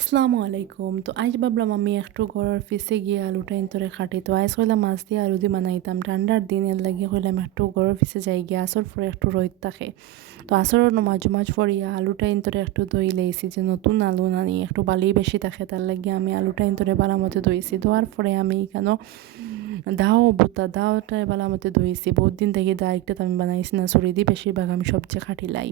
আসসালামু আলাইকুম। তো আইজ ভাবলাম আমি একটু ঘরের পিছে গিয়ে আলুটা ইন্তরে খাটি। তো আইজ কইলাম মাছ দিয়ে আলু দিয়ে বানাইতাম। ঠান্ডার দিন এর লাগি কইলাম একটু ঘরের পিছে যাই গিয়া আসর পরে একটু রোদ থাকে। তো আসরের নমাজ পড়িয়া আলুটা ইন্তরে একটু ধুই লইছি যে নতুন আলু নানি একটু বালি বেশি থাকে তার লাগি আমি আলুটা ইন্তরে বালামতে ধুইছি। ধোয়ার পরে আমি এখানো দাওটা বালামতে ধুইছি। বহুত দিন থেকে দা একটা আমি বানাইছি না ছুরি দিয়ে বেশিরভাগ আমি সবজি খাটিলাই।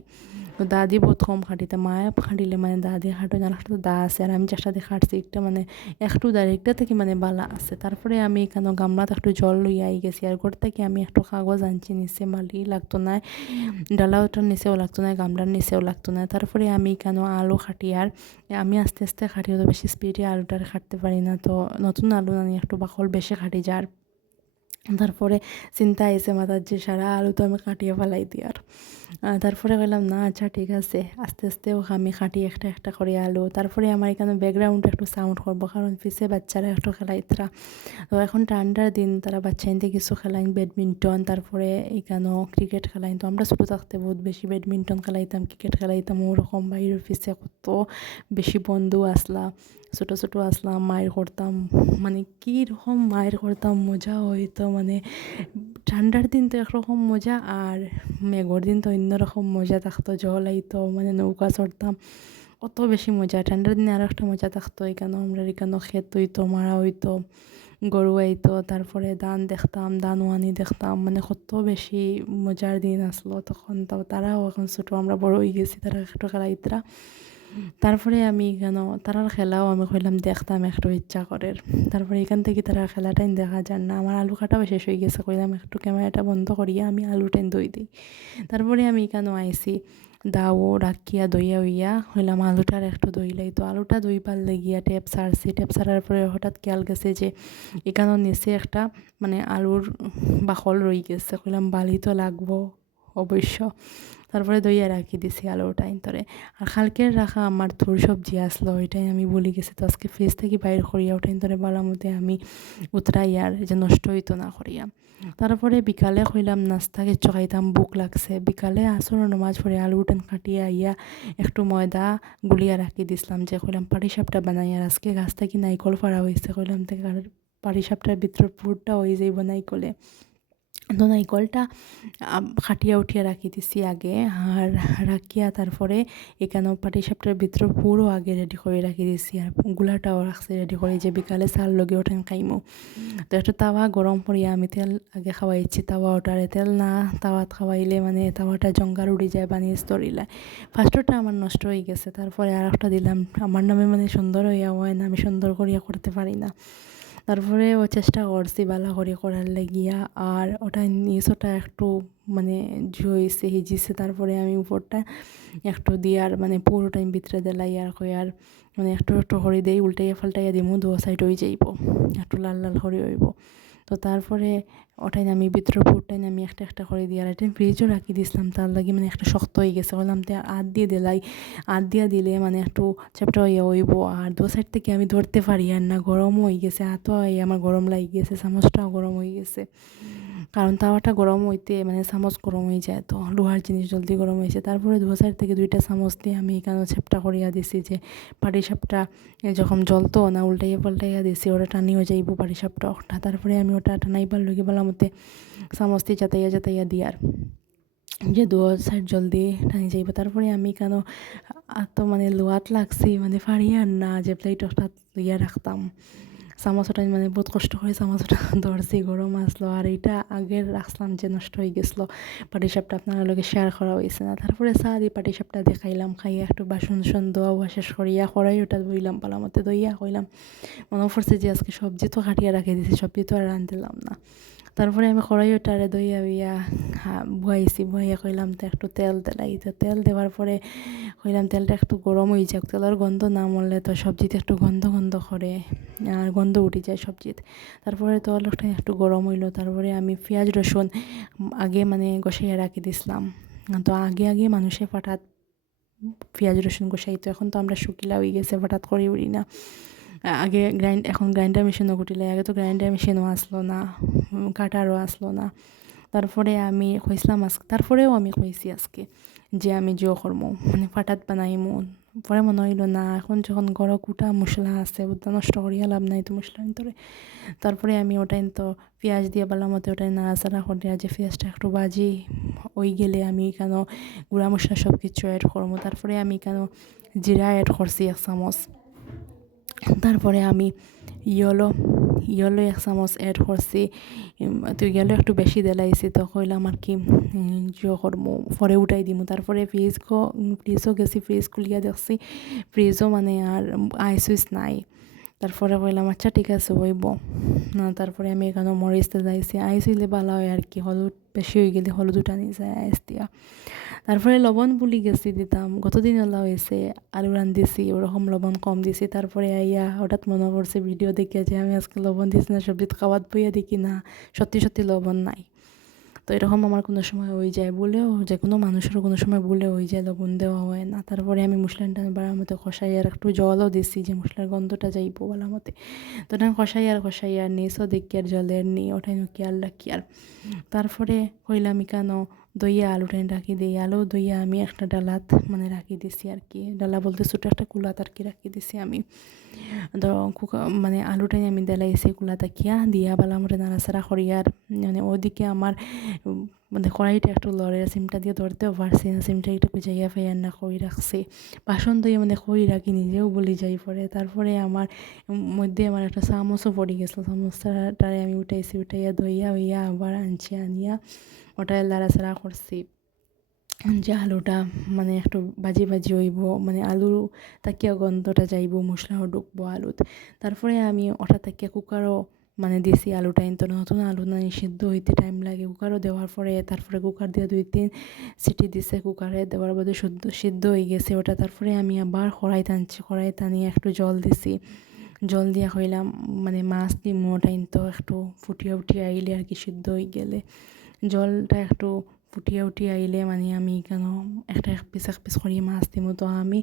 তো দাদি বহুত কম খাটিতে মায়ে খাটিলে মানে দাদি খাটো না তো দা আছে আর আমি চেষ্টা দিয়ে খাটছি একটা মানে একটু দাঁড়িয়ে একটা থেকে মানে বালা আছে। তারপরে আমি এখানে গামলাতে একটু জল লইয়া আই গেছি আর ঘর থেকে আমি একটু কাগজ আনছি নিচে মালি লাগতো না, ডালাওটার নিচেও লাগতো না, গামলার নিচেও লাগতো না। তারপরে আমি এখানে আলু খাটি আর আমি আস্তে আস্তে খাটি, তো বেশি স্পিডে আলুটার খাটতে পারি না। তো নতুন আলু আনি একটু বাকল বেশি খাটি যার। তারপরে চিন্তা আইছে মাথার যে সারা আলু তো আমি কাটিয়ে ফেলাই দিই আর তারপরে বললাম না আচ্ছা ঠিক আছে, আস্তে আস্তেও আমি কাটি একটা একটা করে আলু। তারপরে আমার এখানে ব্যাকগ্রাউন্ডে একটু সাউন্ড করবো কারণ পিছে বাচ্চারা একটু খেলাইতরা। তো এখন ঠান্ডার দিন তারা বাচ্চা ইনতে কিছু খেলাইন ব্যাডমিন্টন, তারপরে এখানেও ক্রিকেট খেলাইন। তো আমরা ছোটো থাকতে বহুত বেশি ব্যাডমিন্টন খেলাইতাম, ক্রিকেট খেলাইতাম। ওরকম বাইরের পিছে কত বেশি বন্ধু আসলা, ছোটো ছোটো আসলাম, মায়ের করতাম, মানে কী রকম মায়ের করতাম, মজা হইতো। মানে ঠান্ডার দিন তো একরকম মজা আর মেঘর দিন তো অন্যরকম মজা থাকতো, জল আইতো, মানে নৌকা চড়তাম, কত বেশি মজা। ঠান্ডার দিনে আরও একটা মজা থাকতো। এখানেও আমরা এখানেও ক্ষেত হইতো, মারা হইতো, গরু আইতো, তারপরে ধান দেখতাম, ধান ওয়ানি দেখতাম, মানে কত বেশি মজার দিন আসলো তখন। তো তারাও এখন ছোটো, আমরা বড় হয়ে গেছি, তারা একটু খেলাইতরা। তারপরে আমি কেন তারার খেলাও আমি কইলাম দেখতাম একটু ইচ্ছা করে। তারপরে এখান থেকে তারা খেলাটাই দেখা যান না। আমার আলু কাটাও শেষ হয়ে গেছে, কইলাম একটু ক্যামেরাটা বন্ধ করিয়া আমি আলুটাই দই দিই। তারপরে আমি এখানেও আইসি দাও রাখিয়া দইয়া হইয়া হইলাম আলুটার একটু দইলাই। তো আলুটা দইবার লেগিয়া টেপ সারছি, টেপ সারার পরে হঠাৎ খেয়াল গেছে যে এখানেও নিচে একটা মানে আলুর বাকল রয়ে গেছে। কইলাম বালি তো লাগবো অবশ্য। তারপরে দইয়া রাখি দিছি আলুটা ইন্তরে। আর কালকের রাখা আমার থুর সবজি আসলো, ওইটাই আমি বলি গেছি। তো আজকে ফ্রিজ থেকে বাইর করিয়া ওটা ইন্তরে বালার মধ্যে আমি উতরাইয়ার যে নষ্ট হইতো না করিয়া। তারপরে বিকালে কইলাম নাস্তা কিছু খাইতাম, বুক লাগছে। বিকালে আসর নমাজ পড়ে আলু উঠান কাটিয়া আইয়া একটু ময়দা গুলিয়া রাখি দিছিলাম যে কইলাম পাটিসাপটা বানাই। আর আজকে গাছ থেকে নাইকল ফাড়া হয়েছে, কইলাম থেকে পাটিসাপটার ভিতর পুরটা হয়ে যাইব নাইকলে। তো নাইকলটা খাটিয়া উঠিয়া রাখি দিছি আগে। আর রাখিয়া তারপরে এখানেও পাটিসাপটার ভিতর পুরো আগে রেডি করে রাখি দিছি আর গুলাটাও রাখছি রেডি করে যে বিকালে চাল লগে ওঠেন খাইমু। তো একটা তাওয়া গরম করিয়া আমি তেল আগে খাওয়াইছি, তাওয়া ওটারে তেল না তাওয়াত খাওয়াইলে মানে তাওয়াটা জঙ্গার উড়ি যায়, বানিয়ে স্তরিলা। ফার্স্টটা আমার নষ্ট হয়ে গেছে, তারপরে আর একটা দিলাম। আমার নামে মানে সুন্দর হইয়া হয় না, আমি সুন্দর করিয়া করতে পারি না। তারপরে ও চেষ্টা করছি বালা করে করার লাগিয়া। আর ওটা নিচটা একটু মানে জইছে হিজিছে। তারপরে আমি উপরটা একটু দিয়ার মানে পুরো টাইম ভিতরে দিলাই আর কই আর মানে একটু একটু করে দেই, উল্টাইয়া ফাল্টাইয়া দিমু, দু সাইড হয়ে যাইব, একটু লাল লাল করে হইব। তো তারপরে ওটাই আমি ভিতরে পুরটাই আমি একটা একটা করে দিয়ে আর এটা ফ্রিজও রাখি দিয়েছিলাম। তার লাগে মানে একটা শক্ত হয়ে গেছে, বললাম তে আধ দিয়ে দিলাই, আধ দিয়া দিলে মানে একটু চ্যাপটা হইয়া হইব। আর দু সাইড থেকে আমি ধরতে পারি আর না, গরমও হয়ে গেছে, হাতও আমার গরম লাগে গেছে, চামচটাও গরম হয়ে গেছে। কারণ তাওয়াটা গরম হইতে মানে চামচ গরম হয়ে যায়, তো লোহার জিনিস জলদি গরম হয়েছে। তারপরে দু সাইড থেকে দুইটা চামচ দিয়ে আমি এখানে চ্যাপটা করিয়া দিছি যে পাটিসাপটা যখন জ্বলতো না উল্টাইয়া পাল্টাইয়া দিছি ওটা টানিও যাইব পাটিসাপটা ওটা। তারপরে আমি ওটা টানাইবার লগে বলার মধ্যে চামচ দিয়ে যাতাইয়া যাতাইয়া দিয়ার যে দু সাইড জলদি টানি যাইব। তারপরে আমি কেন তো মানে লোয়াত লাগছি, মানে ফাড়ি আর না যে প্লেট হঠাৎ লইয়া রাখতাম চামচটা, মানে বহুত কষ্ট করে চামচটা ধরছি, গরম আসলো। আর এইটা আগের রাখলাম যে নষ্ট হয়ে গেছিলো, পাটিসাপটা আপনার লগে শেয়ার করা হয়েছে না। তারপরে চা দিয়ে পাটিসাপটা দিয়ে খাইলাম, খাইয়া একটু বাসন ধোয়া শেষ করিয়া কড়াই ওটা ধুইলাম পালামতে, দইয়া কইলাম মনে পড়ছে যে আজকে সবজি তো কাটিয়ে রাখি দিছি, সবজি তো আর রাঁধলাম না। তারপরে আমি কড়াই ওটারে দইয়া উইয়া বুয়াইছি, বুয়াইয়া কইলাম তো একটু তেল দিলাই। তো তেল দেওয়ার পরে কইলাম তেলটা একটু গরম হয়ে যাক, তেলের গন্ধ না মরলে তো সবজিতে একটু গন্ধ গন্ধ করে আর গন্ধ উঠে যায় সবজিতে। তারপরে তেলটা একটু গরম হইলো, তারপরে আমি পেঁয়াজ রসুন আগে মানে গোসাইয়া রাখি দিছিলাম। তো আগে আগে মানুষে হঠাৎ পেঁয়াজ রসুন গোসাইতো, এখন তো আমরা শুকিলা হয়ে গেছে, হঠাৎ করে উড়ি না। আগে এখন গ্রাইন্ডার মেশিনও কুটিলে, আগে তো গ্রাইন্ডার মেশিনও আসলো না, কাটারও আসলো না। তারপরে আমি কইসলাম তারপরেও আমি কইছি আজকে যে আমি জিও করমু মানে ফাটাত বানাইমু, পরে মনে হইলো না, এখন যখন গড় কুটা মশলা আছে ওটা নষ্ট করিয়া লাভ নাই তো মশলার ভিতরে। তারপরে আমি ওটাই তো পেঁয়াজ দিয়ে ভালো মতো ওটাই নাড়াচাড়া করিয়া যে পেঁয়াজটা একটু ভাজি ওই গেলে আমি কেন গুঁড়া মশলা সব কিছু অ্যাড করবো। তারপরে আমি কেন জিরা অ্যাড করছি 1 চামচ। তারপরে আমি ইয়েলো ইয়েলো 1 চামচ অ্যাড করছি। তো ইয়েলো একটু বেশি দিলাইছি তো কইলাম আর কি জিও করবো পরে উঠাই দিমু। তারপরে ফ্রিজও গেছি, ফ্রিজ খুলিয়া দেখছি ফ্রিজও মানে আর আইস উইস নাই। তারপরে কইলাম আচ্ছা ঠিক আছে হইব না। তারপরে আমি এখানে মরিচ দিলাইছি, আইস হইলে ভালো হয় আর কি, হলুদ বেশি হয়ে গেলে হলুদ উঠানি যায় আইস দিয়া। তারপরে লবণ ভুলি গেছি দিতাম, গতদিন ওলা হয়েছে আলু রান্ধিছি ওরকম লবণ কম দিছি। তারপরে আইয়া হঠাৎ মনে পড়ছে ভিডিও দেখে যে আমি আজকে লবণ দিছি না সবজিত, খাওয়াত বইয়া দেখি না সত্যি সত্যি লবণ নাই। তো এরকম আমার কোনো সময় হয়ে যায়, বলেও যে কোনো মানুষের কোনো সময় বলে হয়ে যায় লবণ দেওয়া হয় না। তারপরে আমি মশলাটা বাড়ার মতো কষাই আর একটু জলও দিছি যে মশলার গন্ধটা যাইব বলা মতে। তো ওটা কষাই আর নিচও দেখি আর জলের নি ওটাই কি আর রাখি আর। তারপরে কইলাম কেন দইয়া আলুটাই রাখি দিই, আলু দইয়া আমি একটা ডালাত মানে রাখি দিছি আর কি, ডালা বলতে ছোটো একটা কুলাত আর কি রাখি দিছি আমি। তো মানে আলুটাই আমি দেলাইছি কুলা তাকিয়া দিয়া বালা মরে নাড়াচাড়া করিয়ার মানে ওদিকে আমার মানে কড়াইটা একটু লড়ে, সিমটা দিয়ে ধরতেও পারছি না, সিমটা একটু বুঝাইয়া ফেয়ার না কই রাখছি বাসন দিয়ে মানে কই রাখি নিজেও বলি যাই পরে। তারপরে আমার মধ্যে আমার একটা চামচও পড়ে গেছিলো, চামচটারে আমি উঠাইয়া দইয়া হইয়া আবার আনছি, আনিয়া ওটাই লাড়াচাড়া করছি যে আলুটা মানে একটু ভাজি হইব, মানে আলু তাকিয়া গন্ধটা যাইব, মশলাও ঢুকবো আলুত। তারপরে আমি ওটা তাকিয়া কুকারও মানে দিছি আলুটা, কিন্তু নতুন আলু না সিদ্ধ হইতে টাইম লাগে। কুকারও দেওয়ার পরে তারপরে কুকার দিয়ে 2-3 সিটি দিছে, কুকারে দেওয়ার বাদে সিদ্ধ হয়ে গেছে ওটা। তারপরে আমি আবার কড়াই টানছি, কড়াই টানিয়ে একটু জল দিছি, জল দিয়া হইলাম মানে মাছ দিমু ওটা কিন্তু একটু ফুটিয়ে আইলে আর কি সিদ্ধ হয়ে গেলে, জলটা একটু ফুটিয়ে আইলে মানে আমি কেন একটা এক পিস করিয়ে মাছ দিমু। তো আমি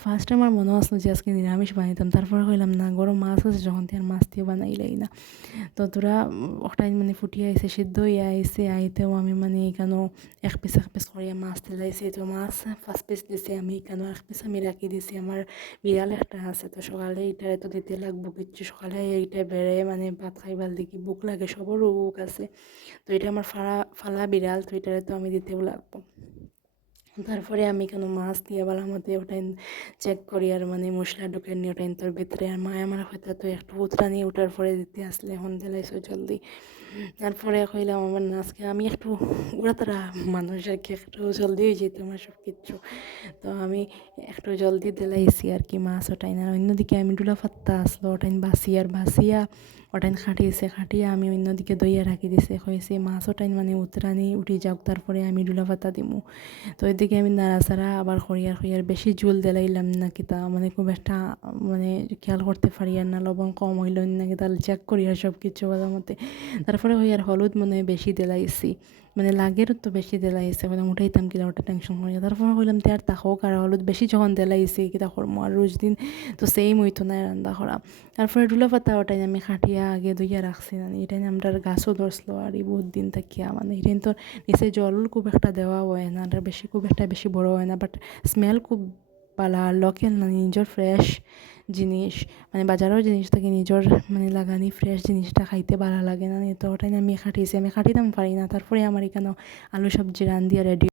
ফার্স্ট আমার মনে আসলো যে আজকে নিরামিষ বানাইতাম, তারপরে কইলাম না গরম মাছ আছে যখন আর মাছ দিয়ে বানাইলেই না। তো তোরা ওটাই মানে ফুটিয়ে আইসে সিদ্ধ হয়ে আইসে আইতেও আমি মানে কেন এক পিস করিয়ে মাছ দিলাইছি। তো মাছ 5 পিস দিছি আমি, কেন 1 পিস আমি রাখি দিছি, আমার বিড়াল একটা আছে তো সকালে এইটারে তো দিতে লাগবো কিচ্ছু, সকালে এইটা বেড়ে মানে ভাত খাইবার দিকে বুক লাগে, সবরও বুক আছে। তো এটা আমার ফালা বিড়াল, তো এটারে তো আমি দিতেও লাগবো। তারপরে আমি কেন মাছ দিয়ে বালার মধ্যে ওটাই চেক করি আর মানে মশলা ঢুকে নিয়ে ওটাই তোর ভিতরে, আর মায় আমার হয়তো তো একটু উতরা নিয়ে ওঠার পরে দিতে আসলে এখন দিলাইছো জলদি। তারপরে কইলাম আমার না আজকে আমি একটু তারা মানুষ আর কি একটু জলদি হয়ে যেত আমার সব কিচ্ছু। তো আমি একটু জলদি দিলাইছি আর কি মাছ ওটাই না। অন্যদিকে আমি ডুলা পাত্তা আসলো ওটাই বাসিয়া ওটাই খাটিয়ে আমি অন্যদিকে দইয়া রাখি দিছে, হয়েছে মাছ ওটাই মানে উতরানি উঠে যাক, তারপরে আমি ডুলা পাতা দিমু। তো এদিকে আমি নাড়াচাড়া আবার হইয়ার বেশি ঝোল দিলাইলাম না কি তা মানে খুব একটা মানে খেয়াল করতে পারি আর না, লবণ কম হইল নাকি তাহলে চেক করি আর সব কিছু ভালো মতে। তারপরে হইয়ার হলুদ মনে বেশি দিলাইছি, মানে লাগের তো বেশি দিলাইছে, মানে উঠাইতাম কিনা ওটা টেনশন করিয়া। তারপরে কইলাম তে আর তাহোক, আর হলুদ বেশি যখন দিলাইছি কিতা করবো আর রোজ দিন তো সেম হইতো না রান্না করা। তারপরে ডুলা পাতা ওটাই আমি খাটিয়া আগে দইয়া রাখছি না, এটাই আমরা গাছও ধরছিল আর এই বহুত দিন থাকিয়া মানে এটাই তো নিচে জল খুব একটা দেওয়া হয় না আর বেশি খুব একটা বেশি বড় হয় না, বাট স্মেল খুব ভালো আর লোকাল না নিজের ফ্রেশ জিনিস, মানে বাজারের জিনিস থেকে নিজের মানে লাগানি ফ্রেশ জিনিসটা খাইতে ভালো লাগে না। তো ওটাই আমি খাটিয়েছি, আমি খাটিতাম পারি না। তারপরে আমার এখানে আলু সবজি রান্ধিয়া রেডি